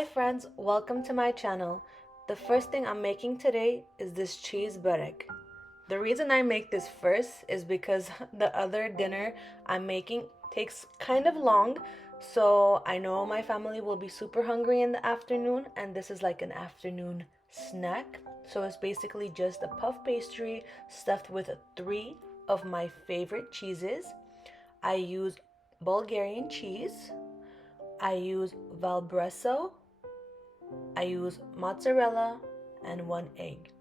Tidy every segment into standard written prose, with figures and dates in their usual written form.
Hi friends, welcome to my channel. The first thing I'm making today is this cheese Borek. The reason I make this first is because the other dinner I'm making takes kind of long, so I know my family will be super hungry in the afternoon, and this is like an afternoon snack. So it's basically just a puff pastry stuffed with three of my favorite cheeses. I use Bulgarian cheese, I use Valberso, I use mozzarella, and one egg.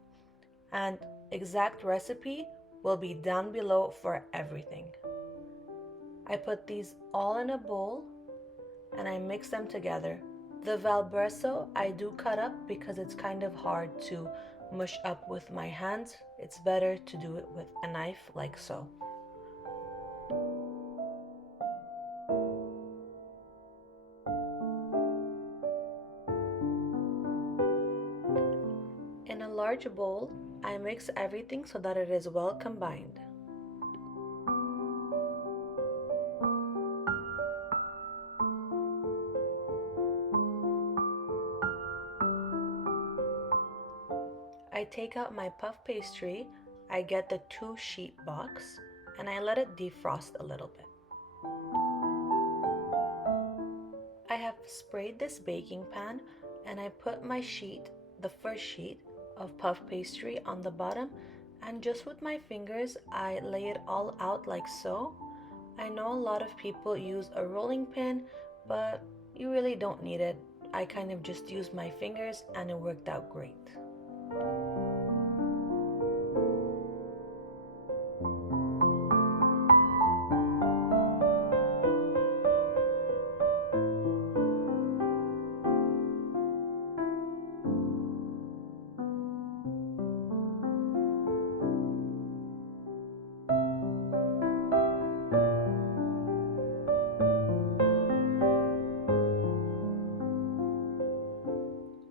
And exact recipe will be down below for everything. I put these all in a bowl and I mix them together. The Valberso I do cut up because it's kind of hard to mush up with my hands. It's better to do it with a knife like so. In a large bowl, I mix everything so that it is well combined. I take out my puff pastry, I get the 2-sheet box, and I let it defrost a little bit. I have sprayed this baking pan and I put my sheet, the first sheet of puff pastry on the bottom, and just with my fingers I lay it all out like so. I know a lot of people use a rolling pin, but you really don't need it. I kind of just used my fingers and it worked out great.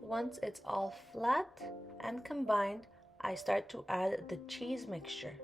Once it's all flat and combined, I start to add the cheese mixture.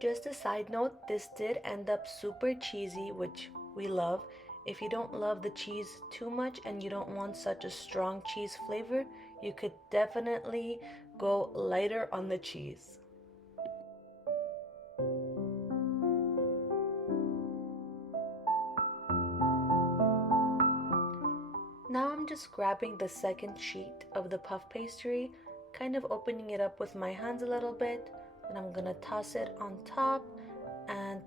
Just a side note, this did end up super cheesy, which we love. If you don't love the cheese too much and you don't want such a strong cheese flavor, you could definitely go lighter on the cheese. Now I'm just grabbing the second sheet of the puff pastry, kind of opening it up with my hands a little bit, and I'm gonna toss it on top and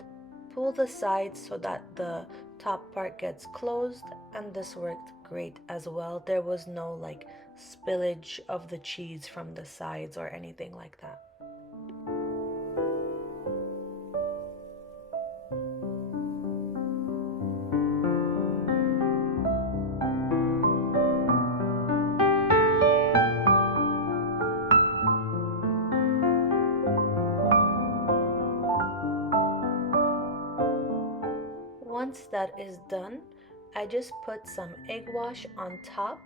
pull the sides so that the top part gets closed, and this worked great as well. There was no like spillage of the cheese from the sides or anything like that. Once that is done, I just put some egg wash on top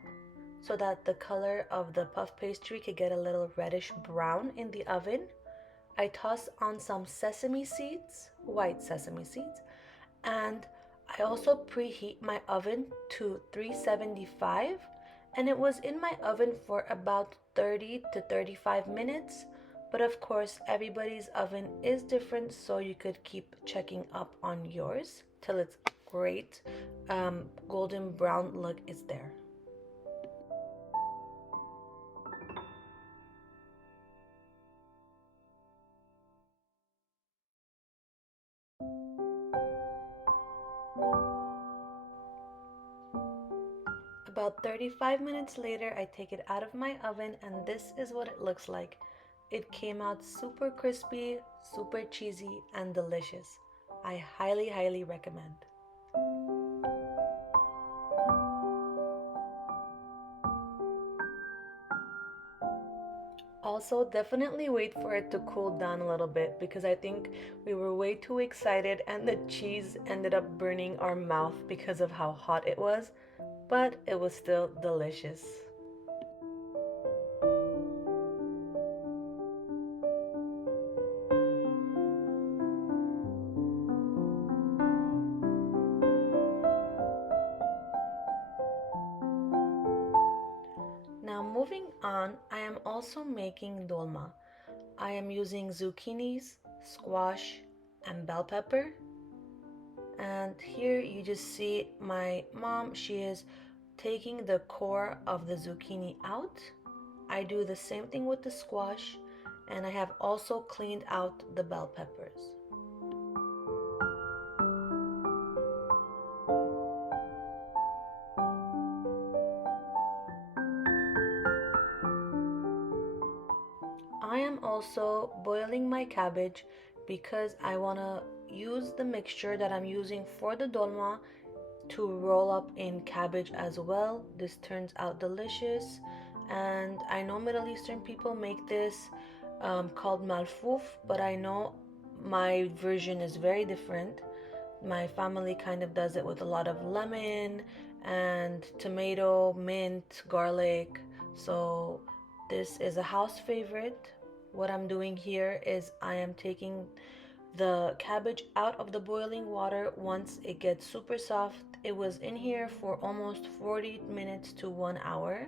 so that the color of the puff pastry could get a little reddish brown in the oven. I toss on some sesame seeds, white sesame seeds, and I also preheat my oven to 375, and it was in my oven for about 30 to 35 minutes. But of course, everybody's oven is different, so you could keep checking up on yours till it's great. Golden brown look is there. About 35 minutes later, I take it out of my oven, and this is what it looks like. It came out super crispy, super cheesy, and delicious. I highly recommend. Also, definitely wait for it to cool down a little bit because I think we were way too excited and the cheese ended up burning our mouth because of how hot it was. but it was still delicious. Now moving on, I am also making dolma. I am using zucchinis, squash, and bell pepper. And here you just see my mom, she is taking the core of the zucchini out. I do the same thing with the squash, and I have also cleaned out the bell peppers. I am also boiling my cabbage because I want to use the mixture that I'm using for the dolma to roll up in cabbage as well. This turns out delicious, and I know Middle Eastern people make this called malfouf, but I know my version is very different. My family kind of does it with a lot of lemon and tomato, mint, garlic. So this is a house favorite. What I'm doing here is I am taking the cabbage out of the boiling water once it gets super soft. It was in here for almost 40 minutes to 1 hour,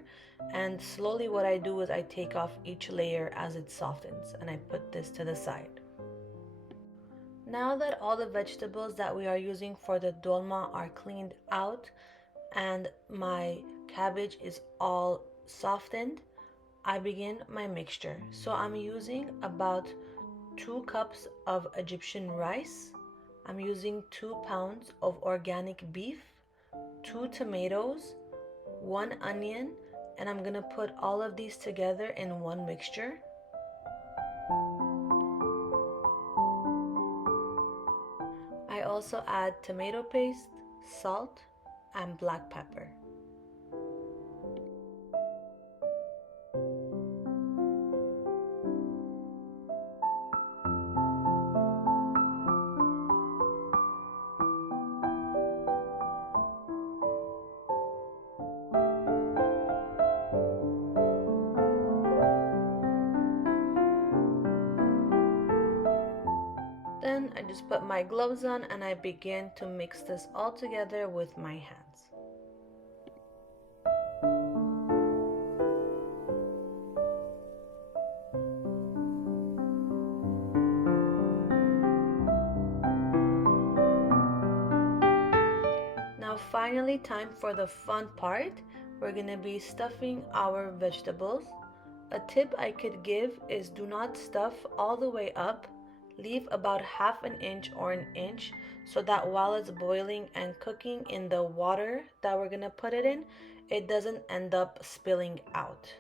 and slowly what I do is I take off each layer as it softens, and I put this to the side. Now that all the vegetables that we are using for the dolma are cleaned out and my cabbage is all softened, I begin my mixture. So I'm using about 2 cups of Egyptian rice. I'm using 2 pounds of organic beef, 2 tomatoes, 1 onion, and I'm gonna put all of these together in one mixture. I also add tomato paste, salt, and black pepper. Then I just put my gloves on and I begin to mix this all together with my hands. Now finally, time for the fun part. We're gonna be stuffing our vegetables. A tip I could give is do not stuff all the way up. Leave about half an inch or an inch so that while it's boiling and cooking in the water that we're gonna put it in, it doesn't end up spilling out.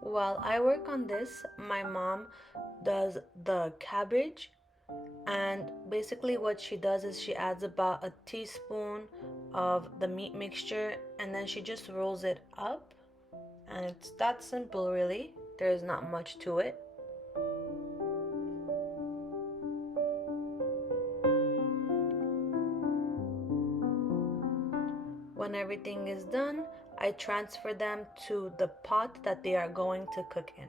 While I work on this, my mom does the cabbage, and basically what she does is she adds about a teaspoon of the meat mixture and then she just rolls it up, and it's that simple really. There's not much to it. When everything is done, I transfer them to the pot that they are going to cook in.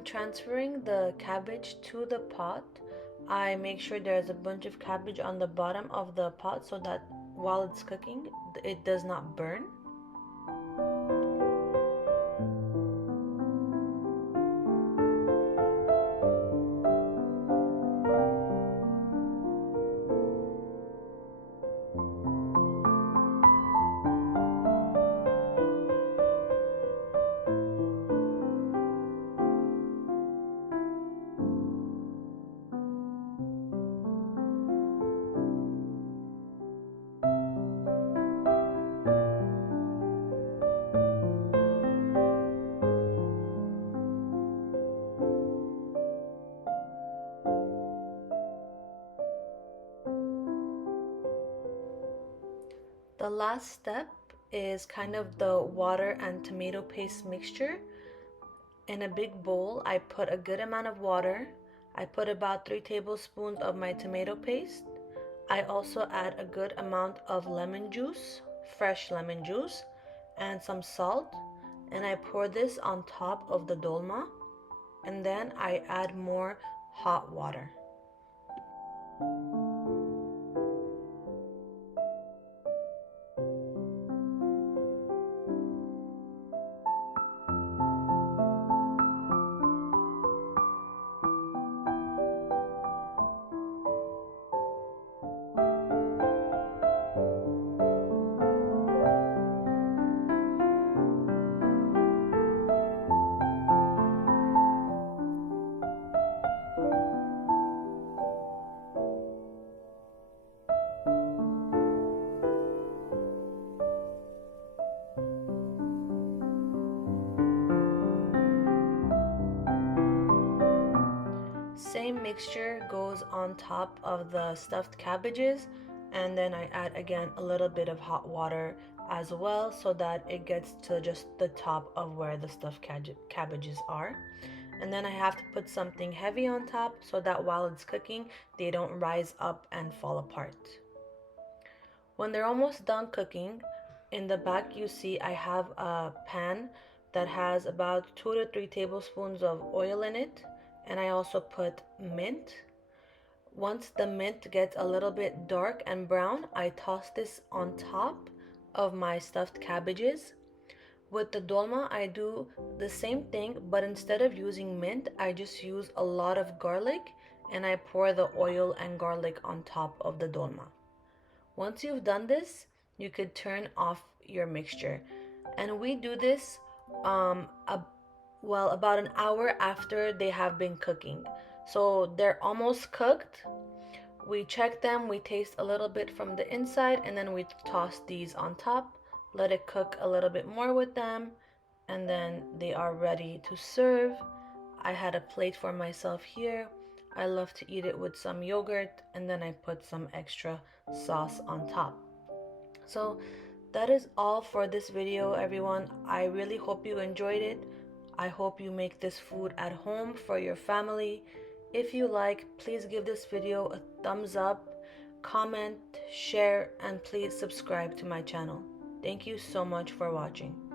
when transferring the cabbage to the pot, I make sure there's a bunch of cabbage on the bottom of the pot so that while it's cooking, it does not burn. The last step is kind of the water and tomato paste mixture. In a big bowl, I put a good amount of water. I put about 3 tablespoons of my tomato paste. I also add a good amount of lemon juice, fresh lemon juice, and some salt. And I pour this on top of the dolma. And then I add more hot water. Same mixture goes on top of the stuffed cabbages, and then I add again a little bit of hot water as well so that it gets to just the top of where the stuffed cabbages are. And then I have to put something heavy on top so that while it's cooking, they don't rise up and fall apart. When they're almost done cooking, in the back you see I have a pan that has about 2 to 3 tablespoons of oil in it. And I also put mint. Once the mint gets a little bit dark and brown, I toss this on top of my stuffed cabbages. With the dolma, I do the same thing, but instead of using mint, I just use a lot of garlic and I pour the oil and garlic on top of the dolma. Once you've done this, you could turn off your mixture. And we do this about an hour after they have been cooking. So they're almost cooked. We check them, we taste a little bit from the inside, and then we toss these on top, let it cook a little bit more with them, and then they are ready to serve. I had a plate for myself here. I love to eat it with some yogurt, and then I put some extra sauce on top. So that is all for this video, everyone. I really hope you enjoyed it. I hope you make this food at home for your family. If you like, please give this video a thumbs up, comment, share, and please subscribe to my channel. Thank you so much for watching.